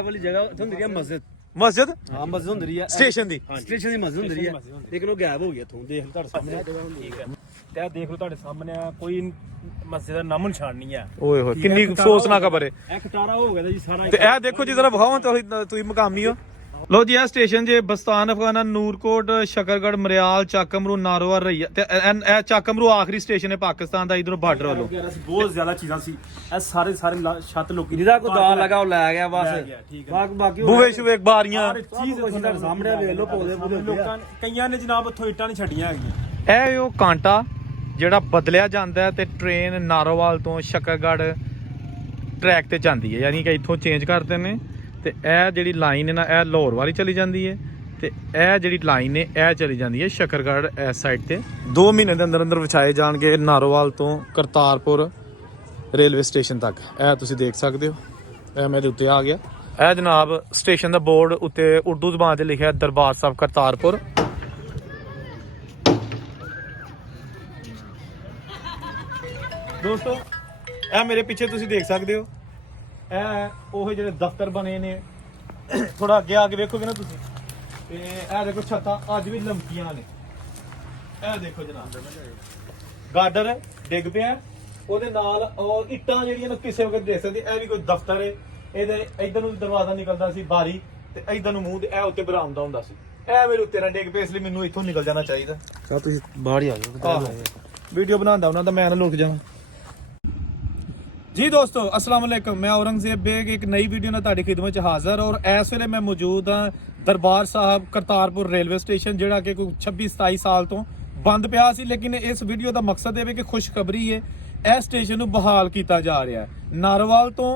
ਇਹ ਵਾਲੀ ਜਗ੍ਹਾ ਹੁੰਦੀ ਹੈ ਮਸਜਿਦ ਮਸਜਿਦ ਹਾਂ ਮਸਜਿਦ ਹੁੰਦੀ ਹੈ ਸਟੇਸ਼ਨ ਦੀ ਸਟੇਸ਼ਨ ਦੀ ਮਸਜਿਦ ਹੁੰਦੀ ਹੈ ਲੇਕਿਨ ਉਹ ਗਾਇਬ ਹੋ ਗਿਆ ਇੱਥੋਂ ਦੇਖ ਲਓ ਤੁਹਾਡੇ ਸਾਹਮਣੇ ਠੀਕ ਹੈ ਤੇ ਦੇਖ ਲਓ ਤੁਹਾਡੇ ਸਾਹਮਣੇ ਕੋਈ ਮਸਜਿਦ ਦਾ ਨਾਮੋ ਨਿਸ਼ਾਨ ਨਹੀਂ ਹੈ ਓਏ ਹੋਏ ਕਿੰਨੀ ਅਫਸੋਸਨਾਕ ਖਬਰ ਹੈ ਇਹ ਖਟਾਰਾ ਹੋ ਗਿਆ ਜੀ ਸਾਰਾ ਤੇ ਇਹ ਦੇਖੋ ਜੀ ਜ਼ਰਾ ਵਿਖਾਓ ਤੁਸੀਂ ਮਕਾਮੀ ਹੋ ਲੋ ਜੀ ਇਹ ਸਟੇਸ਼ਨ ਜੇ ਬਸਤਾਨ ਅਫਗਾਨਾ ਨੂਰਕੋਟ ਸ਼ਕਰਗੜ ਮਰਿਆਲ ਚੱਕਮਰੂ ਨਾਰੋਵਾਲ ਰਈਆ ਤੇ ਇਹ ਚੱਕਮਰੂ ਆਖਰੀ ਸਟੇਸ਼ਨ ਹੈ ਪਾਕਿਸਤਾਨ ਦਾ ਇਧਰੋਂ ਬਾਰਡਰ ਵੱਲੋਂ ਬਹੁਤ ਜ਼ਿਆਦਾ ਚੀਜ਼ਾਂ ਸੀ ਇਹ ਸਾਰੇ ਛੱਤ ਲੋਕੀ ਜਿਹਦਾ ਕੋਈ ਦਾ ਲਗਾ ਉਹ ਲੈ ਗਿਆ ਬਸ ਠੀਕ ਹੈ ਬਾਕੀ ਬੂਵੇ ਸ਼ੂਵੇ ਬਾਰੀਆਂ ਚੀਜ਼ ਤੁਹਾਡੇ ਸਾਹਮਣੇ ਵੇਖ ਲਓ ਪੌਦੇ ਲੋਕਾਂ ਕਈਆਂ ਨੇ ਜਨਾਬ ਉੱਥੋਂ ਇੱਟਾਂ ਨਹੀਂ ਛੱਡੀਆਂ ਹੈਗੀਆਂ ਇਹ ਉਹ ਕਾਂਟਾ ਜਿਹੜਾ ਬਦਲਿਆ ਜਾਂਦਾ ਹੈ ਤੇ ਟ੍ਰੇਨ ਨਾਰੋਵਾਲ ਤੋਂ ਸ਼ਕਰਗੜ ਟਰੈਕ ਤੇ ਜਾਂਦੀ ਹੈ ਯਾਨੀ ਕਿ ਇੱਥੋਂ ਚੇਂਜ ਕਰਦੇ ਨੇ ਤੇ ਇਹ ਜਿਹੜੀ ਲਾਈਨ ਹੈ ਨਾ ਇਹ ਲਾਹੌਰ ਵਾਲੀ ਚਲੀ ਜਾਂਦੀ ਹੈ ਤੇ ਇਹ ਜਿਹੜੀ ਲਾਈਨ ਹੈ ਇਹ ਚਲੀ ਜਾਂਦੀ ਹੈ ਸ਼ਕਰਗੜ ਇਸ ਸਾਈਡ ਤੇ 2 ਮਹੀਨੇ ਦੇ ਅੰਦਰ ਅੰਦਰ ਵਿਛਾਏ ਜਾਣਗੇ ਨਾਰੋਵਾਲ ਤੋਂ ਕਰਤਾਰਪੁਰ ਰੇਲਵੇ ਸਟੇਸ਼ਨ ਤੱਕ ਇਹ ਤੁਸੀਂ ਦੇਖ ਸਕਦੇ ਹੋ ਇਹ ਮੇਰੇ ਉੱਤੇ ਆ ਗਿਆ ਇਹ ਜਨਾਬ ਸਟੇਸ਼ਨ ਦਾ ਬੋਰਡ ਉੱਤੇ ਉਰਦੂ ਜ਼ਬਾਨ 'ਚ ਲਿਖਿਆ ਦਰਬਾਰ ਸਾਹਿਬ ਕਰਤਾਰਪੁਰ ਦੋਸਤੋ ਇਹ ਮੇਰੇ ਪਿੱਛੇ ਤੁਸੀਂ ਦੇਖ ਸਕਦੇ ਹੋ ਇਹ ਉਹ ਜਿਹੜੇ ਦਫ਼ਤਰ ਬਣੇ ਨੇ ਥੋੜਾ ਅੱਗੇ ਆ ਕੇ ਵੇਖੋਗੇ ਨਾ ਤੁਸੀਂ ਤੇ ਇਹ ਦੇਖੋ ਛੱਤਾਂ ਅੱਜ ਵੀ ਲੰਮਕੀਆਂ ਨੇ ਇਹ ਦੇਖੋ ਜਨਾਬ ਗਾਰਡਰ ਡਿੱਗ ਪਿਆ ਉਹਦੇ ਨਾਲ ਉਹ ਇੱਟਾਂ ਜਿਹੜੀਆਂ ਨੇ ਕਿਸੇ ਵਕਤ ਦੇਖ ਸਕਦੇ ਇਹ ਵੀ ਕੋਈ ਦਫ਼ਤਰ ਹੈ ਇਹਦੇ ਇਧਰ ਨੂੰ ਦਰਵਾਜ਼ਾ ਨਿਕਲਦਾ ਸੀ ਬਾਰੀ ਤੇ ਇਧਰ ਨੂੰ ਮੂੰਹ ਤੇ ਇਹ ਉੱਤੇ ਬਰਾਮਦਾ ਹੁੰਦਾ ਸੀ ਇਹ ਮੇਰੇ ਉੱਤੇ ਨਾ ਡਿੱਗ ਪਿਆ ਇਸ ਲਈ ਮੈਨੂੰ ਇੱਥੋਂ ਨਿਕਲ ਜਾਣਾ ਚਾਹੀਦਾ ਤੁਸੀਂ ਬਾਹਰ ਹੀ ਆ ਜਾਓ ਵੀਡੀਓ ਬਣਾਉਂਦਾ ਉਹਨਾਂ ਦਾ ਮੈਂ ਨਾ ਲੁਕ ਜਾਵਾਂ जी दोस्तों अस्सलाम वालेकुम मैं औरंगजेब बेग एक नई वीडियो ਨਾਲ ਤੁਹਾਡੀ ਖਿਦਮਤ 'ਚ ਹਾਜ਼ਰ ਔਰ ਇਸ ਵੇਲੇ ਮੈਂ ਮੌਜੂਦ ਹਾਂ ਦਰਬਾਰ ਸਾਹਿਬ ਕਰਤਾਰਪੁਰ ਰੇਲਵੇ ਸਟੇਸ਼ਨ ਜਿਹੜਾ ਕਿ ਕੋਈ 26-27 ਸਾਲ ਤੋਂ ਬੰਦ ਪਿਆ ਸੀ ਲੇਕਿਨ ਇਸ ਵੀਡੀਓ ਦਾ ਮਕਸਦ ਇਹ ਹੈ ਕਿ ਖੁਸ਼ਖਬਰੀ ਹੈ ਇਹ ਸਟੇਸ਼ਨ ਨੂੰ ਬਹਾਲ ਕੀਤਾ ਜਾ ਰਿਹਾ ਹੈ ਨਾਰੋਵਾਲ ਤੋਂ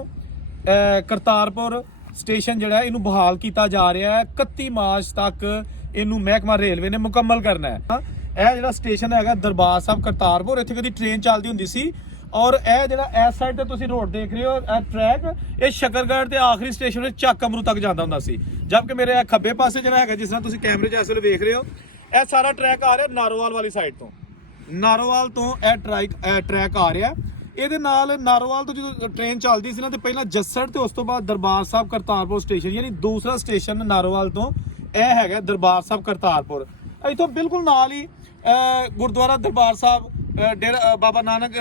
ਕਰਤਾਰਪੁਰ ਸਟੇਸ਼ਨ ਜਿਹੜਾ ਇਹਨੂੰ ਬਹਾਲ ਕੀਤਾ ਜਾ ਰਿਹਾ ਹੈ 31 ਮਾਰਚ ਤੱਕ ਇਹਨੂੰ ਮਹਿਕਮਾ ਰੇਲਵੇ ਨੇ ਮੁਕੰਮਲ ਕਰਨਾ ਹੈ ਇਹ ਜਿਹੜਾ ਸਟੇਸ਼ਨ ਹੈਗਾ ਦਰਬਾਰ ਸਾਹਿਬ ਕਰਤਾਰਪੁਰ ਇੱਥੇ ਕਦੀ ਟ੍ਰੇਨ ਚੱਲਦੀ ਹੁੰਦੀ ਸੀ ਔਰ ਇਹ ਜਿਹੜਾ ਇਸ ਸਾਈਡ ਤੇ ਤੁਸੀਂ ਰੋਡ ਦੇਖ ਰਹੇ ਹੋ ਇਹ ਟਰੈਕ ਇਹ ਸ਼ਕਰਗੜ ਤੇ ਆਖਰੀ ਸਟੇਸ਼ਨ ਚੱਕਮਰੂ ਤੱਕ ਜਾਂਦਾ ਹੁੰਦਾ ਸੀ ਜਦਕਿ ਮੇਰੇ ਖੱਬੇ ਪਾਸੇ ਜਿਹੜਾ ਹੈਗਾ ਜਿਸ ਤਰ੍ਹਾਂ ਤੁਸੀਂ ਕੈਮਰੇ 'ਚ ਇਸ ਵੇਲੇ ਵੇਖ ਰਹੇ ਹੋ ਇਹ ਸਾਰਾ ਟਰੈਕ ਆ ਰਿਹਾ ਨਾਰੋਵਾਲ ਵਾਲੀ ਸਾਈਡ ਤੋਂ ਨਾਰੋਵਾਲ ਤੋਂ ਇਹ ਟਰੈਕ ਆ ਰਿਹਾ ਇਹਦੇ ਨਾਲ ਨਾਰੋਵਾਲ ਤੋਂ ਜਦੋਂ ਟ੍ਰੇਨ ਚੱਲਦੀ ਸੀ ਨਾ ਤੇ ਪਹਿਲਾਂ ਜੱਸੜ ਤੇ ਉਸ ਤੋਂ ਬਾਅਦ ਦਰਬਾਰ ਸਾਹਿਬ ਕਰਤਾਰਪੁਰ ਸਟੇਸ਼ਨ ਯਾਨੀ ਦੂਸਰਾ ਸਟੇਸ਼ਨ ਨਾਰੋਵਾਲ ਤੋਂ ਇਹ ਹੈਗਾ ਦਰਬਾਰ ਸਾਹਿਬ ਕਰਤਾਰਪੁਰ ਇੱਥੋਂ ਬਿਲਕੁਲ ਨਾਲ ਹੀ ਗੁਰਦੁਆਰਾ ਦਰਬਾਰ ਸਾਹਿਬ ਡੇਰਾ ਬਾਬਾ ਨਾਨਕ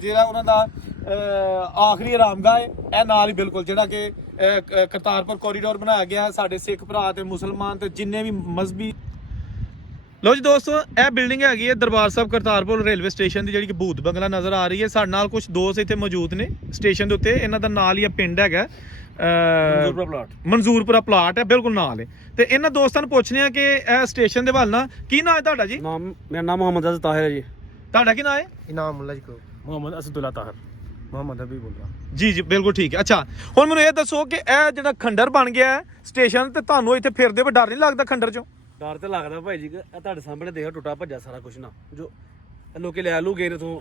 ਜਿਹੜਾ ਉਹਨਾਂ ਦਾ ਆਖਰੀ ਆਰਾਮਗਾਹ ਹੈ ਇਹ ਨਾਲ ਹੀ ਬਿਲਕੁਲ ਜਿਹੜਾ ਕਿ ਕਰਤਾਰਪੁਰ ਕੋਰੀਡੋਰ ਬਣਾਇਆ ਗਿਆ ਸਾਡੇ ਸਿੱਖ ਭਰਾ ਤੇ ਮੁਸਲਮਾਨ ਤੇ ਜਿੰਨੇ ਵੀ ਮਜ਼ਹਬੀ ਲੋ ਜੀ ਦੋਸਤੋ ਇਹ ਬਿਲਡਿੰਗ ਹੈਗੀ ਹੈ ਦਰਬਾਰ ਸਾਹਿਬ ਕਰਤਾਰਪੁਰ ਰੇਲਵੇ ਸਟੇਸ਼ਨ ਦੀ ਜਿਹੜੀ ਕਿ ਭੂਤ ਬੰਗਲਾ ਨਜ਼ਰ ਆ ਰਹੀ ਹੈ ਸਾਡੇ ਨਾਲ ਕੁਝ ਦੋਸਤ ਇੱਥੇ ਮੌਜੂਦ ਨੇ ਸਟੇਸ਼ਨ ਦੇ ਉੱਤੇ ਇਹਨਾਂ ਦਾ ਨਾਲ ਹੀ ਪਿੰਡ ਹੈਗਾ ਮਨਜ਼ੂਰਪੁਰਾ ਪਲਾਟ ਹੈ ਬਿਲਕੁਲ ਨਾਲ ਹੈ ਤੇ ਇਹਨਾਂ ਦੋਸਤਾਂ ਨੂੰ ਪੁੱਛਦੇ ਆ ਕਿ ਇਹ ਸਟੇਸ਼ਨ ਦੇ ਵੱਲ ਨਾ ਕੀ ਨਾਮ ਹੈ ਤੁਹਾਡਾ ਜੀ ਮੇਰਾ ਨਾਮ ਮੁਹੰਮਦ ਅਜ਼ਦ ਤਾਹਿਰ ਹੈ ਜੀ ਤੁਹਾਡਾ ਕੀ ਨਾਮ ਹੈ ਇਨਾਮ ਮੁੱਲਾ ਜੀ ਕੋ ਮੁਹੰਮਦ ਅਸਦੁੱਲਾ ਤਾਹਿਰ ਮੁਹੰਮਦ ਅਬੀ ਬੋਲ ਰਹਾ ਜੀ ਜੀ ਬਿਲਕੁਲ ਠੀਕ ਹੈ ਅੱਛਾ ਹੁਣ ਮੈਨੂੰ ਇਹ ਦੱਸੋ ਕਿ ਇਹ ਜਿਹੜਾ ਖੰਡਰ ਬਣ ਗਿਆ ਹੈ ਸਟੇਸ਼ਨ ਤੇ ਤੁਹਾਨੂੰ ਇੱਥੇ ਫਿਰਦੇ ਹੋਏ ਡਰ ਨਹੀਂ ਲੱਗਦਾ ਖੰਡਰ ਚੋਂ ਡਰ ਤੇ ਲੱਗਦਾ ਭਾਈ ਜੀ ਇਹ ਤੁਹਾਡੇ ਸਾਹਮਣੇ ਦੇਖੋ ਟੁੱਟਾ ਭੱਜਾ ਸਾਰਾ ਕੁਝ ਨਾ ਜੋ ਲੋਕੀ ਲੈ ਲੂ ਗਏ ਨੇ ਤੋਂ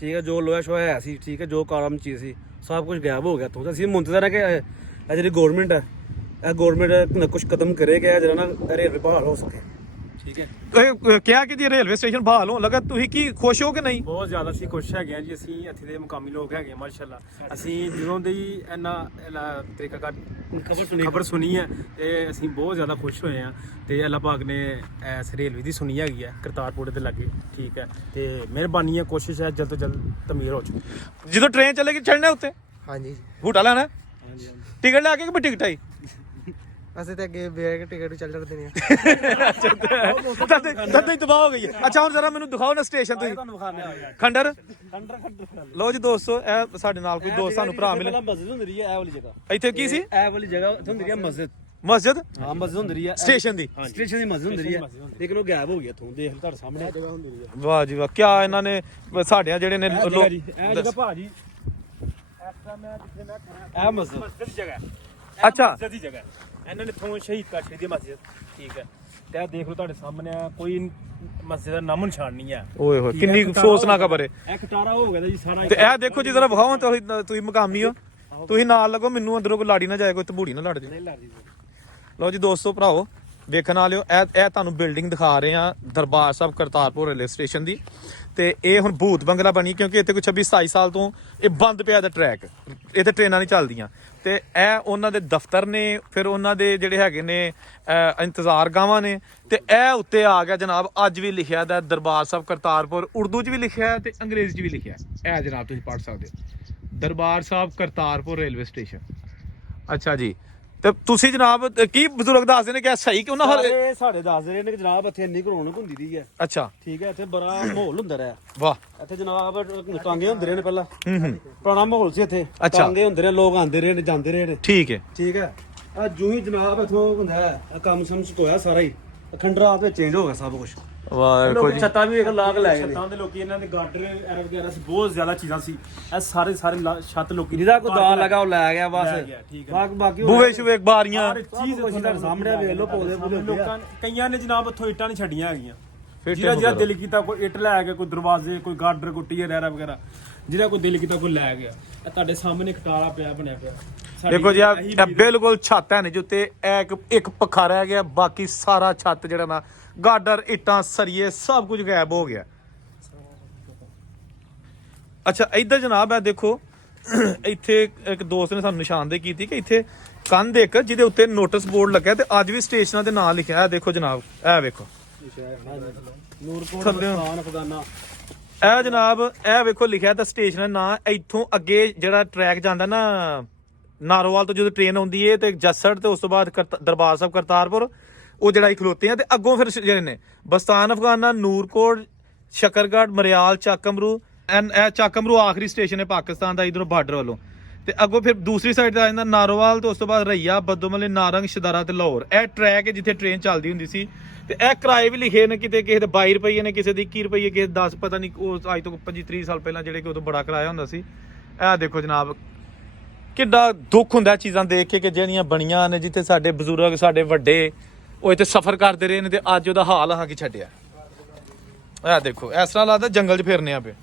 ਠੀਕ ਹੈ ਜੋ ਲੋਹਾ ਸ਼ੋਇਆ ਸੀ ਠੀਕ ਹੈ ਜੋ ਕਾਲਮ ਚੀਜ਼ ਸੀ ਸਭ ਕੁਝ ਗਾਇਬ ਹੋ ਗਿਆ ਤੋਂ ਅਸੀਂ ਮੁੰਤਜ਼ਰ ਹੈ ਕਿ ਇਹ ਜਿਹੜੀ ਗਵਰਨਮੈਂਟ ਹੈ ਇਹ ਗਵਰਨਮੈਂਟ ਕੁਝ ਕਦਮ ਕਰੇਗਾ ਜਿਹੜਾ ਨਾ ਰੇਲਵੇ ਬਹਾਲ ਹੋ ਸਕੇ ਠੀਕ ਹੈ ਕਿਹਾ ਕਿ ਜੀ ਰੇਲਵੇ ਸਟੇਸ਼ਨ ਬਹਾਲ ਹੋਣ ਲੱਗਾ ਤੁਸੀਂ ਕੀ ਖੁਸ਼ ਹੋ ਕਿ ਨਹੀਂ ਬਹੁਤ ਜ਼ਿਆਦਾ ਅਸੀਂ ਖੁਸ਼ ਹੈਗੇ ਆ ਜੀ ਅਸੀਂ ਇੱਥੇ ਦੇ ਮੁਕਾਮੀ ਲੋਕ ਹੈਗੇ ਮਾਸ਼ਾਅੱਲਾ ਅਸੀਂ ਜਦੋਂ ਦੀ ਇਹਨਾਂ ਤਰੀਕਾ ਖਬਰ ਸੁਣੀ ਹੈ ਤੇ ਅਸੀਂ ਬਹੁਤ ਜ਼ਿਆਦਾ ਖੁਸ਼ ਹੋਏ ਆ ਤੇ ਅੱਲਾਹ ਪਾਕ ਨੇ ਇਸ ਰੇਲਵੇ ਦੀ ਸੁਣੀ ਹੈਗੀ ਹੈ ਕਰਤਾਰਪੁਰ ਦੇ ਲਾਗੇ ਠੀਕ ਹੈ ਤੇ ਮਿਹਰਬਾਨੀ ਹੈ ਕੋਸ਼ਿਸ਼ ਹੈ ਜਲਦ ਤੋਂ ਜਲਦ ਤਮੀਰ ਹੋ ਚੁੱਕੀ ਜਦੋਂ ਟ੍ਰੇਨ ਚੱਲੇਗੀ ਚੜ੍ਹਨਾ ਉੱਤੇ ਹਾਂਜੀ ਹੂਟਾ ਲੈਣਾ ਹਾਂਜੀ ਟਿਕਟ ਲੈ ਕੇ ਕਿ ਟਿਕਟ ਆਈ ਅਸੀਂ ਤੇ ਅੱਗੇ ਬੇਗ ਟਿਕਟ ਚੱਲ ਜਾਂਦੇ ਨੇ ਤਦ ਹੀ ਤਬਾਹ ਹੋ ਗਈ ਹੈ ਅੱਛਾ ਹੁਣ ਜ਼ਰਾ ਮੈਨੂੰ ਦਿਖਾਓ ਨਾ ਸਟੇਸ਼ਨ ਤੁਸੀਂ ਤੁਹਾਨੂੰ ਵਿਖਾਣੇ ਖੰਡਰ ਲੋ ਜੀ ਦੋਸਤੋ ਇਹ ਸਾਡੇ ਨਾਲ ਕੋਈ ਦੋਸਤ ਸਾਨੂੰ ਭਰਾ ਮਿਲੇ ਮਸਜਿਦ ਹੁੰਦੀ ਹੈ ਇਹ ਵਾਲੀ ਜਗ੍ਹਾ ਇੱਥੇ ਕੀ ਸੀ ਇਹ ਵਾਲੀ ਜਗ੍ਹਾ ਇੱਥੇ ਹੁੰਦੀ ਹੈ ਮਸਜਿਦ ਮਸਜਿਦ ਹਾਂ ਮਸਜਿਦ ਹੁੰਦੀ ਹੈ ਸਟੇਸ਼ਨ ਦੀ ਸਟੇਸ਼ਨ ਦੀ ਮਸਜਿਦ ਹੁੰਦੀ ਹੈ ਲੇਕਿਨ ਉਹ ਗਾਇਬ ਹੋ ਗਿਆ ਇੱਥੋਂ ਦੇਖ ਲਓ ਤੁਹਾਡੇ ਸਾਹਮਣੇ ਜਗ੍ਹਾ ਹੁੰਦੀ ਹੈ ਵਾਹ ਜੀ ਵਾਹ ਕੀ ਇਹਨਾਂ ਨੇ ਸਾਡਿਆਂ ਜਿਹੜੇ ਨੇ ਇਹ ਜਗ੍ਹਾ ਭਾਜੀ ਇਹ ਮਸਜਿਦ ਦੀ ਜਗ੍ਹਾ ਅੱਛਾ ਮਸਜਿਦ ਦੀ ਜਗ੍ਹਾ ਇਹਨਾਂ ਨੇ ਤੋਂ ਸ਼ਹੀਦ ਕਰ ਛੱਡੀ ਮਸਜਿਦ ਠੀਕ ਹੈ ਤੇ ਇਹ ਦੇਖ ਲਓ ਤੁਹਾਡੇ ਸਾਹਮਣੇ ਕੋਈ ਮਸਜਿਦ ਦਾ ਨਾਮੋ ਨਿਸ਼ਾਨ ਨਹੀਂ ਹੈ ਓਏ ਹੋਏ ਕਿੰਨੀ ਅਫਸੋਸਨਾਕ ਖਬਰ ਹੈ ਇਹ ਖਟਾਰਾ ਹੋ ਗਿਆ ਜੀ ਸਾਰਾ ਤੇ ਇਹ ਦੇਖੋ ਜੀ ਜ਼ਰਾ ਵਿਖਾਓ ਤੁਸੀਂ ਮਕਾਮੀ ਹੋ ਤੁਸੀਂ ਨਾਲ ਲੱਗੋ ਮੈਨੂੰ ਅੰਦਰੋਂ ਕੋਈ ਲਾੜੀ ਨਾ ਜਾਏ ਕੋਈ ਤਬੂੜੀ ਨਾ ਲੜ ਜਾਏ ਨਹੀਂ ਲੱਗਦੀ ਲਓ ਜੀ ਦੋਸਤੋ ਭਰਾਓ ਵੇਖਣ ਵਾਲਿਓ ਇਹ ਤੁਹਾਨੂੰ ਬਿਲਡਿੰਗ ਦਿਖਾ ਰਹੇ ਆ ਦਰਬਾਰ ਸਾਹਿਬ ਕਰਤਾਰਪੁਰ ਰੇਲਵੇ ਸਟੇਸ਼ਨ ਦੀ ਤੇ ਇਹ ਹੁਣ ਭੂਤ ਬੰਗਲਾ ਬਣੀ ਕਿਉਂਕਿ ਇੱਥੇ ਕੋਈ 26-27 ਸਾਲ ਤੋਂ ਇਹ ਬੰਦ ਪਿਆ ਦਾ ਟਰੈਕ ਇੱਥੇ ਟ੍ਰੇਨਾਂ ਨਹੀਂ ਚੱਲਦੀਆਂ ਤੇ ਇਹ ਉਹਨਾਂ ਦੇ ਦਫ਼ਤਰ ਨੇ, ਫਿਰ ਉਹਨਾਂ ਦੇ ਜਿਹੜੇ ਹੈਗੇ ਨੇ ਇੰਤਜ਼ਾਰਗਾਹਾਂ ਨੇ, ਤੇ ਇਹ ਉੱਤੇ ਆ ਗਿਆ ਜਨਾਬ ਅੱਜ ਵੀ ਲਿਖਿਆ ਦਾ ਦਰਬਾਰ ਸਾਹਿਬ ਕਰਤਾਰਪੁਰ, ਉਰਦੂ 'ਚ ਵੀ ਲਿਖਿਆ ਤੇ ਅੰਗਰੇਜ਼ੀ 'ਚ ਵੀ ਲਿਖਿਆ। ਇਹ ਜਨਾਬ ਤੁਸੀਂ ਪੜ੍ਹ ਸਕਦੇ ਹੋ, ਦਰਬਾਰ ਸਾਹਿਬ ਕਰਤਾਰਪੁਰ ਰੇਲਵੇ ਸਟੇਸ਼ਨ। ਅੱਛਾ ਜੀ, ਤੇ ਤੁਸੀਂ ਜਨਾਬ ਕੀ ਬਜ਼ੁਰਗ ਦੱਸਦੇ ਨੇ ਕਿ ਸਹੀ ਕਿ ਉਹਨਾਂ ਸਾਰੇ ਸਾਡੇ ਦੱਸਦੇ ਰਹੇ ਨੇ ਕਿ ਜਨਾਬ ਇੱਥੇ ਇੰਨੀ ਰੌਣਕ ਹੁੰਦੀ ਦੀ ਹੈ। ਅੱਛਾ ਠੀਕ ਹੈ, ਇੱਥੇ ਬੜਾ ਮਾਹੌਲ ਹੁੰਦਾ ਰਿਹਾ। ਵਾਹ, ਇੱਥੇ ਜਨਾਬ ਟਾਂਗੇ ਹੁੰਦੇ ਰਹੇ ਨੇ ਪਹਿਲਾਂ। ਪੁਰਾਣਾ ਮਾਹੌਲ ਸੀ ਇੱਥੇ, ਅੱਛਾ। ਟਾਂਗੇ ਹੁੰਦੇ ਰਹੇ, ਲੋਕ ਆਉਂਦੇ ਰਹੇ ਨੇ ਜਾਂਦੇ ਰਹੇ ਨੇ। ਠੀਕ ਹੈ। ਠੀਕ ਹੈ, ਆ ਜੂ ਹੀ ਜਨਾਬ ਇਥੋਂ ਹੁੰਦਾ ਹੈ, ਆਹ ਕੰਮ ਸਮ ਹੋਇਆ ਸਾਰਾ ਹੀ ਖੰਡਰਾ ਵਿੱਚ ਚੇਂਜ ਹੋ ਗਿਆ ਸਭ ਕੁਝ। ਵਾਹ ਵੇਖੋ ਜੀ, ਛੱਤਾਂ ਵੀ ਇੱਕ ਲਾਗ ਲੈ ਗਏ ਨੇ। ਛੱਤਾਂ ਦੇ ਲੋਕੀ ਇਹਨਾਂ ਦੇ ਗਾਰਡਰ ਐਰ ਵਗੈਰਾ ਸੀ, ਬਹੁਤ ਜ਼ਿਆਦਾ ਚੀਜ਼ਾਂ ਸੀ। ਇਹ ਸਾਰੇ ਛੱਤ ਲੋਕੀ ਜਿਹਦਾ ਕੋਈ ਦਾਲ ਲਗਾ ਉਹ ਲੈ ਗਿਆ ਬਸ। ਲੈ ਗਿਆ, ਠੀਕ ਹੈ। ਬਾਕੀ ਬੂਵੇ ਸ਼ੂਵੇ ਬਾਰੀਆਂ ਹਰ ਚੀਜ਼ ਕੁਛ ਤੁਹਾਡੇ ਸਾਹਮਣੇ ਵੇਖ ਲਓ, ਪੌਦੇ ਪੂਦੇ ਲੋਕਾਂ ਕਈਆਂ ਨੇ ਜਨਾਬ ਉੱਥੋਂ ਇੱਟਾਂ ਨਹੀਂ ਛੱਡੀਆਂ ਹੈਗੀਆਂ। ਫਿਰ ਜਿਹੜਾ ਦਿਲ ਕੀਤਾ ਕੋਈ ਇੱਟ ਲੈ ਗਿਆ, ਕੋਈ ਦਰਵਾਜ਼ੇ, ਕੋਈ ਗਾਰਡਰ, ਕੋਈ ਟੀਅਰ ਐਰਾ ਵਗੈਰਾ, ਜਿਹਦਾ ਕੋਈ ਦਿਲ ਕੀਤਾ ਕੋਈ ਲੈ ਗਿਆ। ਇਹ ਤੁਹਾਡੇ ਸਾਹਮਣੇ ਖਟਾਰਾ ਪਿਆ ਬਣਿਆ ਪਿਆ। ਦੇਖੋ ਜੀ ਇਹ ਬਿਲਕੁਲ ਛੱਤ ਹੈ ਨੇ ਜਿੱਤੇ ਇੱਕ ਪੱਖਾ ਰਹਿ ਗਿਆ, ਬਾਕੀ ਸਾਰਾ ਛੱਤ ਜਿਹੜਾ ਨਾ ਗਾਰਡਰ, ਇੱਟਾਂ, ਸਰੀਏ ਸਭ ਕੁਝ ਗਾਇਬ ਹੋ ਗਿਆ। ਅੱਛਾ ਇੱਧਰ ਜਨਾਬ ਹੈ ਦੇਖੋ, ਇੱਥੇ ਇੱਕ ਦੋਸਤ ਨੇ ਸਾਨੂੰ ਨਿਸ਼ਾਨਦੇਹੀ ਕੀਤੀ ਕਿ ਇੱਥੇ ਕੰਧ ਇੱਕ ਜਿਹਦੇ ਉੱਤੇ ਨੋਟਿਸ ਬੋਰਡ ਲੱਗਾ ਤੇ ਅੱਜ ਵੀ ਸਟੇਸ਼ਨਾਂ ਦੇ ਨਾਂ ਲਿਖਿਆ ਹੈ। ਦੇਖੋ ਜਨਾਬ ਇਹ ਵੇਖੋ ਨੂਰਕੋਟ ਸਥਾਨ ਅਫਗਾਨਾ। ਇਹ ਜਨਾਬ ਇਹ ਵੇਖੋ ਲਿਖਿਆ ਤਾਂ ਸਟੇਸ਼ਨ ਦਾ ਨਾਂ। ਇੱਥੋਂ ਅੱਗੇ ਜਿਹੜਾ ਟਰੈਕ ਜਾਂਦਾ ਨਾ ਨਾਰੋਵਾਲ ਤੋਂ, ਜਦੋਂ ਟ੍ਰੇਨ ਆਉਂਦੀ ਹੈ ਤੇ ਜੱਸੜ ਤੇ ਉਸ ਤੋਂ ਬਾਅਦ ਦਰਬਾਰ ਸਾਹਿਬ ਕਰਤਾਰਪੁਰ, ਉਹ ਜਿਹੜਾ ਹੀ ਖਲੋਤੇ ਆ ਤੇ ਅੱਗੋਂ ਫਿਰ ਜਿਹੜੇ ਨੇ ਬਸਤਾਨ ਅਫਗਾਨਾ, ਨੂਰਕੋਟ, ਸ਼ਕਰਗੜ੍ਹ, ਮਰਿਆਲ, ਚੱਕਮਰੂ। ਇਹ ਚੱਕਮਰੂ ਆਖਰੀ ਸਟੇਸ਼ਨ ਹੈ ਪਾਕਿਸਤਾਨ ਦਾ ਇਧਰੋਂ ਬਾਰਡਰ ਵੱਲੋਂ। ਤੇ ਅੱਗੋਂ ਫਿਰ ਦੂਸਰੀ ਸਾਈਡ ਤੇ ਆ ਜਾਂਦਾ ਨਾਰੋਵਾਲ ਤੇ ਉਸ ਤੋਂ ਬਾਅਦ ਰਈਆ, ਬਦੋਮਲੇ, ਨਾਰੰਗ, ਸ਼ਦਾਰਾ ਤੇ ਲਾਹੌਰ। ਇਹ ਟਰੈਕ ਹੈ ਜਿੱਥੇ ਟ੍ਰੇਨ ਚੱਲਦੀ ਹੁੰਦੀ ਸੀ। ਤੇ ਇਹ ਕਿਰਾਏ ਵੀ ਲਿਖੇ ਨੇ, ਕਿਤੇ ਕਿਸੇ ਦੇ 22 ਰੁਪਏ ਨੇ, ਕਿਸੇ ਦੇ 21 ਰੁਪਏ, ਕਿਸੇ 10, ਪਤਾ ਨਹੀਂ ਉਹ ਅੱਜ ਤੋਂ 25-30 ਸਾਲ ਪਹਿਲਾਂ ਜਿਹੜੇ ਕਿ ਉਦੋਂ ਬੜਾ ਕਿਰਾਇਆ ਹੁੰਦਾ ਸੀ। ਇਹ ਦੇਖੋ ਜਨਾਬ ਕਿੱਡਾ ਦੁੱਖ ਹੁੰਦਾ ਚੀਜ਼ਾਂ ਦੇਖ ਕੇ ਕਿ ਜਿਹੜੀਆਂ ਬਣੀਆਂ ਨੇ, ਜਿੱਥੇ ਸਾਡੇ ਬਜ਼ੁਰਗ, ਸਾਡੇ ਵੱਡੇ ਉਹ ਇੱਥੇ ਸਫ਼ਰ ਕਰਦੇ ਰਹੇ ਨੇ ਤੇ ਅੱਜ ਉਹਦਾ ਹਾਲ ਹਾਂ ਕੀ ਛੱਡਿਆ। ਇਹ ਦੇਖੋ ਇਸ ਤਰ੍ਹਾਂ ਲੱਗਦਾ ਜੰਗਲ 'ਚ ਫਿਰਨੇ ਆ ਪਏ।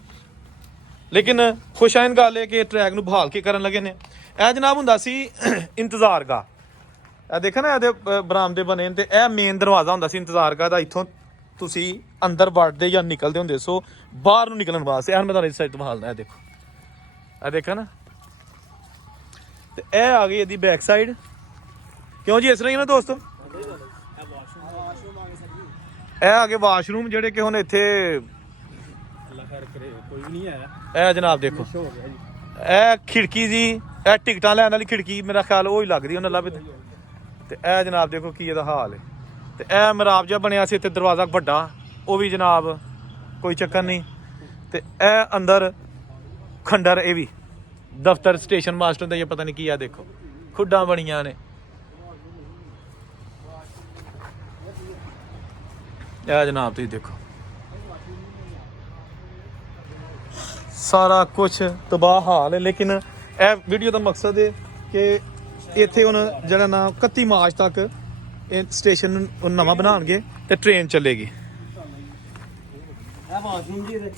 ਲੇਕਿਨ ਖੁਸ਼ਾਇਨ ਗੱਲ ਹੈ ਕਿ ਟਰੈਕ ਨੂੰ ਬਹਾਲ ਕੇ ਕਰਨ ਲੱਗੇ ਨੇ। ਇਹ ਜਨਾਬ ਹੁੰਦਾ ਸੀ ਇੰਤਜ਼ਾਰਗਾਹ। ਇਹ ਦੇਖੋ ਨਾ ਇਹਦੇ ਬਰਾਮਦੇ ਬਣੇ ਨੇ ਤੇ ਇਹ ਮੇਨ ਦਰਵਾਜ਼ਾ ਹੁੰਦਾ ਸੀ ਇੰਤਜ਼ਾਰਗਾਹ ਦਾ। ਇੱਥੋਂ ਤੁਸੀਂ ਅੰਦਰ ਵੜਦੇ ਜਾਂ ਨਿਕਲਦੇ ਹੁੰਦੇ ਸੋ ਬਾਹਰ ਨੂੰ ਨਿਕਲਣ ਵਾਸਤੇ। ਮੈਂ ਤੁਹਾਨੂੰ ਇਸ ਸਾਈਡ ਤੋਂ ਬਹਾਲਦਾ। ਇਹ ਦੇਖੋ, ਇਹ ਦੇਖੋ ਨਾ, ਤੇ ਇਹ ਆ ਗਈ ਇਹਦੀ ਬੈਕ ਸਾਈਡ। ਕਿਉਂ ਜੀ ਇਸ ਤਰ੍ਹਾਂ ਹੀ ਨਾ ਦੋਸਤੋ। ਇਹ ਆ ਗਏ ਵਾਸ਼ਰੂਮ ਜਿਹੜੇ ਕਿ ਹੁਣ ਇੱਥੇ ਕੋਈ ਵੀ ਨਹੀਂ ਆਇਆ। ਇਹ ਜਨਾਬ ਦੇਖੋ ਇਹ ਖਿੜਕੀ ਜੀ, ਇਹ ਟਿਕਟਾਂ ਲੈਣ ਵਾਲੀ ਖਿੜਕੀ ਮੇਰਾ ਖਿਆਲ ਉਹ ਹੀ ਲੱਗਦੀ ਉਹਨਾਂ ਲੱਭ। ਤੇ ਇਹ ਜਨਾਬ ਦੇਖੋ ਕੀ ਇਹਦਾ ਹਾਲ ਹੈ। ਤੇ ਇਹ ਮਿਹਰਾਬ ਜਿਹਾ ਬਣਿਆ ਸੀ ਇੱਥੇ, ਦਰਵਾਜ਼ਾ ਵੱਡਾ, ਉਹ ਵੀ ਜਨਾਬ ਕੋਈ ਚੱਕਰ ਨਹੀਂ। ਤੇ ਇਹ ਅੰਦਰ ਖੰਡਰ, ਇਹ ਵੀ ਦਫ਼ਤਰ ਸਟੇਸ਼ਨ ਮਾਸਟਰ ਦਾ, ਇਹ ਪਤਾ ਨਹੀਂ ਕੀ ਆ। ਦੇਖੋ ਖੁੱਡਾਂ ਬਣੀਆਂ ਨੇ। ਇਹ ਜਨਾਬ ਤੁਸੀਂ ਦੇਖੋ ਸਾਰਾ ਕੁਝ ਤਬਾਹ ਹਾਲ ਹੈ। ਲੇਕਿਨ ਇਹ ਵੀਡੀਓ ਦਾ ਮਕਸਦ ਹੈ ਕਿ ਇੱਥੇ ਹੁਣ ਜਿਹੜਾ ਨਾ 31 ਮਾਰਚ ਤੱਕ ਇਹ ਸਟੇਸ਼ਨ ਨੂੰ ਨਵਾਂ ਬਣਾਉਣਗੇ ਤੇ ਟ੍ਰੇਨ ਚੱਲੇਗੀ। ਇਹ ਵਾਸ਼ਰੂਮ ਜੀ, ਇਹਦੇ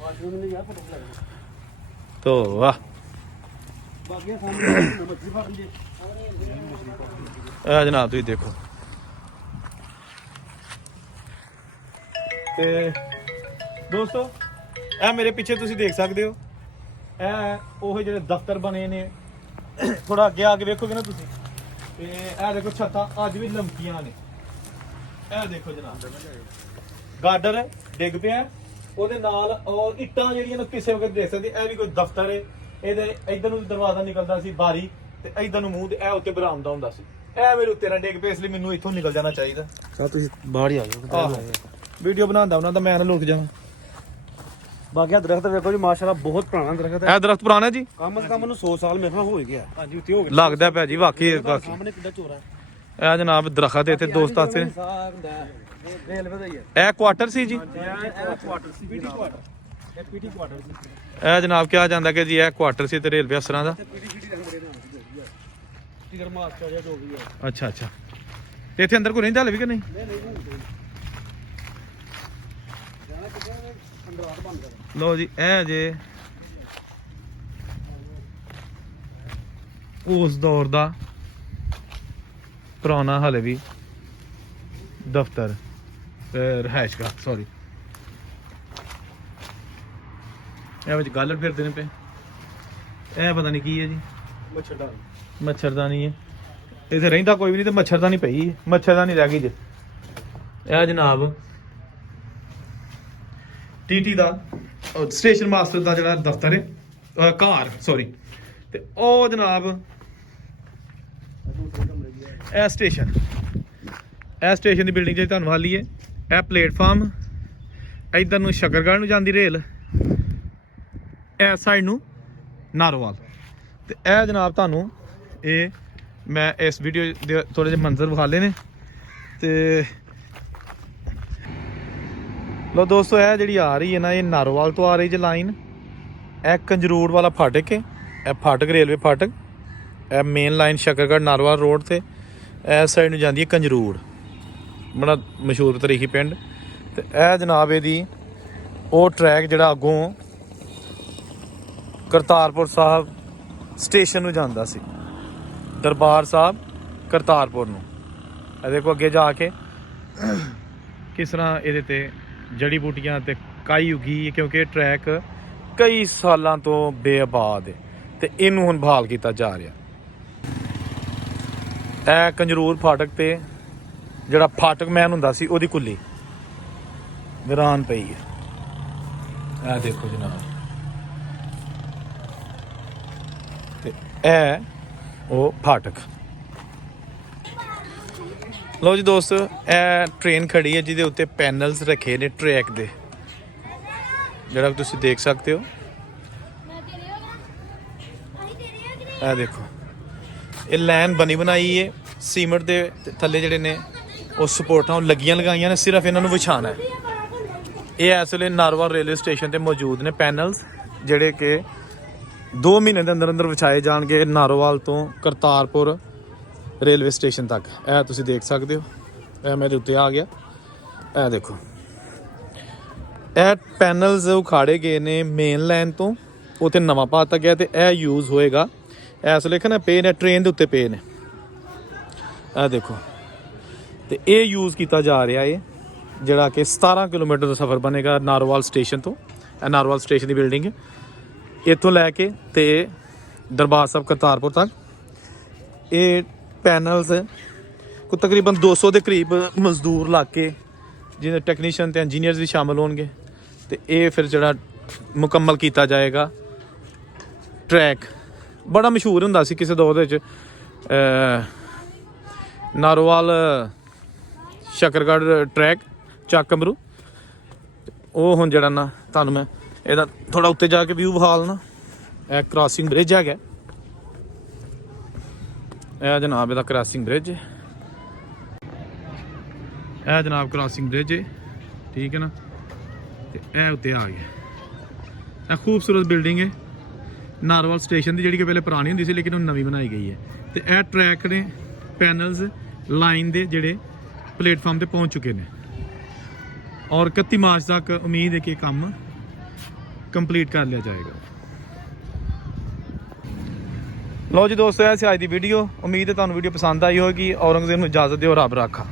ਵਾਸ਼ਰੂਮ ਨੇ ਯਾਰ ਫੋਟੋ ਲੱਗਦਾ। ਤੋ ਵਾਹ, ਬਾਕੀ ਸਾਹਮਣੇ ਮੱਛੀ ਫੜਨ ਜੀ। ਇਹ ਜਨਾਬ ਤੁਸੀਂ ਦੇਖੋ। ਤੇ ਦੋਸਤੋ ਇਹ ਮੇਰੇ ਪਿੱਛੇ ਤੁਸੀਂ ਦੇਖ ਸਕਦੇ ਹੋ, ਇਹ ਉਹ ਜਿਹੜੇ ਦਫ਼ਤਰ ਬਣੇ ਨੇ। ਥੋੜਾ ਅੱਗੇ ਆ ਕੇ ਵੇਖੋਗੇ ਨਾ ਤੁਸੀਂ, ਤੇ ਇਹ ਦੇਖੋ ਛੱਤਾਂ ਅੱਜ ਵੀ ਲਮਕੀਆਂ ਨੇ। ਇਹ ਦੇਖੋ ਜਨਾਬ ਗਾਰਡਰ ਡਿੱਗ ਪਿਆ, ਉਹਦੇ ਨਾਲ ਉਹ ਇੱਟਾਂ ਜਿਹੜੀਆਂ ਨੇ ਕਿਸੇ ਵਕਤ ਦੇਖ ਸਕਦੇ। ਇਹ ਵੀ ਕੋਈ ਦਫ਼ਤਰ ਹੈ। ਇਹਦੇ ਇਧਰ ਨੂੰ ਦਰਵਾਜ਼ਾ ਨਿਕਲਦਾ ਸੀ ਬਾਰੀ, ਤੇ ਇਧਰ ਨੂੰ ਮੂੰਹ, ਤੇ ਇਹ ਉੱਤੇ ਬਰਾਮਦਾ ਹੁੰਦਾ ਸੀ। ਇਹ ਮੇਰੇ ਉੱਤੇ ਨਾ ਡਿੱਗ ਪਿਆ, ਇਸ ਲਈ ਮੈਨੂੰ ਇੱਥੋਂ ਨਿਕਲ ਜਾਣਾ ਚਾਹੀਦਾ। ਸਭ ਤੁਸੀਂ ਬਾਹਰ ਹੀ ਆ ਜਾਓ। ਵੀਡੀਓ ਬਣਾਉਂਦਾ ਉਹਨਾਂ ਦਾ, ਮੈਂ ਨਾ ਲੁਕ ਜਾਵਾਂ। ਬਾਕੀ ਆ ਦਰਖਤ ਵੇਖੋ ਜੀ, ਮਾਸ਼ਾਅੱਲਾ ਬਹੁਤ ਪੁਰਾਣਾ ਦਰਖਤ ਹੈ। ਇਹ ਦਰਖਤ ਪੁਰਾਣਾ ਜੀ, ਕਮ ਸੇ ਕਮ ਨੂੰ 100 ਸਾਲ ਮੇਰੇ ਨਾਲ ਹੋ ਹੀ ਗਿਆ। ਹਾਂਜੀ ਉੱਤੇ ਹੋ ਗਿਆ ਲੱਗਦਾ ਪਿਆ ਜੀ ਵਾਕਈ। ਸਾਹਮਣੇ ਕਿੱਡਾ ਚੋਰਾ ਹੈ। ਇਹ ਜਨਾਬ ਦਰਖਤ ਇੱਥੇ ਦੋਸਤ ਆਸਤੇ। ਰੇਲਵੇ ਦਾ ਹੀ ਹੈ। ਇਹ ਕੁਆਟਰ ਸੀ ਜੀ। ਇਹ ਕੁਆਟਰ ਸੀ, ਪੀਟੀ ਕੁਆਟਰ। ਇਹ ਪੀਟੀ ਕੁਆਟਰ ਸੀ। ਇਹ ਜਨਾਬ ਕਿਹਾ ਜਾਂਦਾ ਕਿ ਜੀ ਇਹ ਕੁਆਟਰ ਸੀ ਤੇ ਰੇਲਵੇ ਅਫਸਰਾਂ ਦਾ। ਟਿਕਟ ਮਾਸਟਰ ਜਾਂ ਜੋ ਵੀ ਹੈ। ਅੱਛਾ ਅੱਛਾ, ਤੇ ਇੱਥੇ ਅੰਦਰ ਕੋਈ ਰਹਿੰਦਾ ਹਲੇ ਵੀ ਕਿ ਨਹੀਂ? ਲੋ ਜੀ ਇਹ ਜੇ ਉਸ ਦੌਰ ਦਾ ਪੁਰਾਣਾ ਹਲੇ ਵੀ ਦਫ਼ਤਰ, ਰਿਹਾਇਸ਼ਗਾਹ, ਸੌਰੀ। ਇਹ ਵਿੱਚ ਗਾਲਰ ਫਿਰਦੇ ਨੇ ਪਏ। ਇਹ ਪਤਾ ਨਹੀਂ ਕੀ ਹੈ ਜੀ, ਮੱਛਰਦਾਨੀ। ਮੱਛਰਦਾਨੀ ਹੈ। ਇੱਥੇ ਰਹਿੰਦਾ ਕੋਈ ਵੀ ਨਹੀਂ ਤੇ ਮੱਛਰਦਾਨੀ ਪਈ, ਮੱਛਰਦਾਨੀ ਰਹਿ ਗਈ ਜੇ। ਇਹ ਜਨਾਬ ਟੀਟੀ ਦਾ ਸਟੇਸ਼ਨ ਮਾਸਟਰ ਦਾ ਜਿਹੜਾ ਦਫ਼ਤਰ ਹੈ, ਘਰ ਸੌਰੀ, ਤੇ ਉਹ ਜਨਾਬ ਇਹ ਸਟੇਸ਼ਨ ਦੀ ਬਿਲਡਿੰਗ ਜਿਹੜੀ ਤੁਹਾਨੂੰ ਵਾਲੀ ਹੈ। ਇਹ ਪਲੇਟਫਾਰਮ ਇਧਰ ਨੂੰ ਸ਼ਕਰਗੜ੍ਹ ਨੂੰ ਜਾਂਦੀ ਰੇਲ, ਇਸ ਸਾਈਡ ਨੂੰ ਨਾਰੋਵਾਲ। ਤੇ ਇਹ ਜਨਾਬ ਤੁਹਾਨੂੰ ਇਹ ਮੈਂ ਇਸ ਵੀਡੀਓ ਦੇ ਥੋੜੇ ਜਿਹੇ ਮੰਜ਼ਰ ਵਿਖਾ ਲਏ ਨੇ। ਤੇ ਲੋ ਦੋਸਤੋ, ਇਹ ਜਿਹੜੀ ਆ ਰਹੀ ਹੈ ਨਾ, ਇਹ ਨਾਰੋਵਾਲ ਤੋਂ ਆ ਰਹੀ ਜੇ ਲਾਈਨ। ਇਹ ਕੰਜਰੂੜ ਵਾਲਾ ਫਾਟਕ ਹੈ, ਇਹ ਫਾਟਕ ਰੇਲਵੇ ਫਾਟਕ। ਇਹ ਮੇਨ ਲਾਈਨ ਸ਼ਕਰਗੜ੍ਹ ਨਾਰੋਵਾਲ ਰੋਡ ਤੇ ਇਸ ਸਾਈਡ ਨੂੰ ਜਾਂਦੀ ਹੈ ਕੰਜਰੂੜ, ਬੜਾ ਮਸ਼ਹੂਰ ਤਰੀਖੀ ਪਿੰਡ। ਤੇ ਇਹ ਜਨਾਬ ਇਹਦੀ ਉਹ ਟਰੈਕ ਜਿਹੜਾ ਅੱਗੋਂ ਕਰਤਾਰਪੁਰ ਸਾਹਿਬ ਸਟੇਸ਼ਨ ਨੂੰ ਜਾਂਦਾ ਸੀ, ਦਰਬਾਰ ਸਾਹਿਬ ਕਰਤਾਰਪੁਰ ਨੂੰ। ਇਹ ਦੇਖੋ ਅੱਗੇ ਜਾ ਕੇ ਕਿਸ ਤਰ੍ਹਾਂ ਇਹਦੇ ਤੇ ਜੜੀ ਬੂਟੀਆਂ ਤੇ ਕਾਈ ਉਗੀ ਹੈ, ਕਿਉਂਕਿ ਇਹ ਟਰੈਕ ਕਈ ਸਾਲਾਂ ਤੋਂ ਬੇਆਬਾਦ ਹੈ ਤੇ ਇਹਨੂੰ ਹੁਣ ਬਹਾਲ ਕੀਤਾ ਜਾ ਰਿਹਾ। ਇਹ ਕੰਜਰੂਰ ਫਾਟਕ ਤੇ ਜਿਹੜਾ ਫਾਟਕ ਮੈਨ ਹੁੰਦਾ ਸੀ ਉਹਦੀ ਕੁੱਲੀ ਵੀਰਾਨ ਪਈ ਹੈ। ਇਹ ਦੇਖੋ ਜਨਾਬ, ਤੇ ਇਹ ਉਹ ਫਾਟਕ। ਲਓ ਜੀ ਦੋਸਤੋ, ਇਹ ਟ੍ਰੇਨ ਖੜੀ ਹੈ ਜਿਹਦੇ ਉੱਤੇ ਪੈਨਲਸ ਰੱਖੇ ਨੇ ਟਰੈਕ ਦੇ, ਜਿਹੜਾ ਤੁਸੀਂ ਦੇਖ ਸਕਦੇ ਹੋ। ਇਹ ਦੇਖੋ, ਇਹ ਲਾਈਨ ਬਣੀ ਬਣਾਈ ਹੈ ਸੀਮੈਂਟ ਦੇ ਥੱਲੇ, ਜਿਹੜੇ ਨੇ ਉਹ ਸਪੋਰਟਾਂ ਉਹ ਲੱਗੀਆਂ ਲਗਾਈਆਂ ਨੇ, ਸਿਰਫ ਇਹਨਾਂ ਨੂੰ ਵਿਛਾਣਾ ਹੈ। ਇਹ ਇਸ ਵੇਲੇ ਨਾਰੋਵਾਲ ਰੇਲਵੇ ਸਟੇਸ਼ਨ ਤੇ ਮੌਜੂਦ ਨੇ ਪੈਨਲਸ, ਜਿਹੜੇ ਕਿ 2 ਮਹੀਨੇ ਦੇ ਅੰਦਰ ਅੰਦਰ ਵਿਛਾਏ ਜਾਣਗੇ ਨਾਰੋਵਾਲ ਤੋਂ ਕਰਤਾਰਪੁਰ ਰੇਲਵੇ ਸਟੇਸ਼ਨ ਤੱਕ। ਇਹ ਤੁਸੀਂ ਦੇਖ ਸਕਦੇ ਹੋ, ਇਹ ਮੇਰੇ ਉੱਤੇ ਆ ਗਿਆ। ਇਹ ਦੇਖੋ, ਇਹ ਪੈਨਲਸ ਉਖਾੜੇ ਗਏ ਨੇ ਮੇਨ ਲਾਈਨ ਤੋਂ, ਉੱਥੇ ਨਵਾਂ ਪਾ ਦਿੱਤਾ ਗਿਆ ਤੇ ਇਹ ਯੂਜ਼ ਹੋਏਗਾ। ਇਸ ਵੇਲੇ ਨਾ ਪਏ ਨੇ ਟ੍ਰੇਨ ਦੇ ਉੱਤੇ ਪਏ ਨੇ, ਇਹ ਦੇਖੋ। ਤੇ ਇਹ ਯੂਜ਼ ਕੀਤਾ ਜਾ ਰਿਹਾ ਹੈ, ਜਿਹੜਾ ਕਿ 17 ਕਿਲੋਮੀਟਰ ਦਾ ਸਫ਼ਰ ਬਣੇਗਾ ਨਾਰੋਵਾਲ ਸਟੇਸ਼ਨ ਤੋਂ। ਇਹ ਨਾਰੋਵਾਲ ਸਟੇਸ਼ਨ ਦੀ ਬਿਲਡਿੰਗ ਹੈ, ਇੱਥੋਂ ਲੈ ਕੇ ਤੇ ਦਰਬਾਰ ਸਾਹਿਬ ਕਰਤਾਰਪੁਰ ਤੱਕ। ਇਹ ਪੈਨਲਸ ਕੋ ਤਕਰੀਬਨ 200 ਦੇ ਕਰੀਬ ਮਜ਼ਦੂਰ ਲਾ ਕੇ, ਜਿਹਦੇ ਟੈਕਨੀਸ਼ੀਅਨ ਤੇ ਇੰਜੀਨੀਅਰਸ ਵੀ ਸ਼ਾਮਲ ਹੋਣਗੇ। ਤੇ ਇਹ ਫਿਰ ਜਿਹੜਾ ਮੁਕੰਮਲ ਕੀਤਾ ਜਾਏਗਾ ਟਰੈਕ। ਬੜਾ ਮਸ਼ਹੂਰ ਹੁੰਦਾ ਸੀ ਕਿਸੇ ਦੌਰ ਦੇ ਵਿੱਚ ਨਾਰੋਵਾਲ ਸ਼ਕਰਗੜ੍ਹ ਟਰੈਕ ਚੱਕ ਕਮਰੂ। ਉਹ ਹੁਣ ਜਿਹੜਾ ਨਾ ਤੁਹਾਨੂੰ ਮੈਂ ਇਹਦਾ ਥੋੜਾ ਉੱਤੇ ਜਾ ਕੇ ਵਿਊ ਵਿਖਾ ਲਣਾ। ਇਹ ਕ੍ਰਾਸਿੰਗ ਬ੍ਰਿਜ ਹੈਗਾ, ਇਹ ਜਨਾਬ ਇਹਦਾ ਕ੍ਰਾਸਿੰਗ ਬ੍ਰਿਜ ਹੈ। ਇਹ ਜਨਾਬ ਕ੍ਰਾਸਿੰਗ ਬ੍ਰਿਜ ਹੈ, ਠੀਕ ਹੈ ਨਾ। ਤੇ ਇਹ ਉੱਤੇ ਆ ਗਿਆ। ਇਹ ਖੂਬਸੂਰਤ ਬਿਲਡਿੰਗ ਹੈ ਨਾਰੋਵਾਲ ਸਟੇਸ਼ਨ ਦੀ, ਜਿਹੜੀ ਕਿ ਪਹਿਲੇ ਪੁਰਾਣੀ ਹੁੰਦੀ ਸੀ ਲੇਕਿਨ ਹੁਣ ਨਵੀਂ ਬਣਾਈ ਗਈ ਹੈ। ਤੇ ਇਹ ਟਰੈਕ ਨੇ ਪੈਨਲਸ ਲਾਈਨ ਦੇ ਜਿਹੜੇ ਪਲੇਟਫਾਰਮ ਤੇ ਪਹੁੰਚ ਚੁੱਕੇ ਨੇ, ਔਰ 31 ਮਾਰਚ ਤੱਕ ਉਮੀਦ ਹੈ ਕਿ ਕੰਮ ਕੰਪਲੀਟ ਕਰ ਲਿਆ ਜਾਏਗਾ। ਲਓ ਜੀ ਦੋਸਤੋ, ਇਹ ਸੀ ਅੱਜ ਦੀ ਵੀਡੀਓ। ਉਮੀਦ ਹੈ ਤੁਹਾਨੂੰ ਵੀਡੀਓ ਪਸੰਦ ਆਈ ਹੋਵੇਗੀ। ਔਰੰਗਜ਼ੇਬ ਨੂੰ ਇਜਾਜ਼ਤ ਦਿਓ, ਰੱਬ ਰਾਖਾ।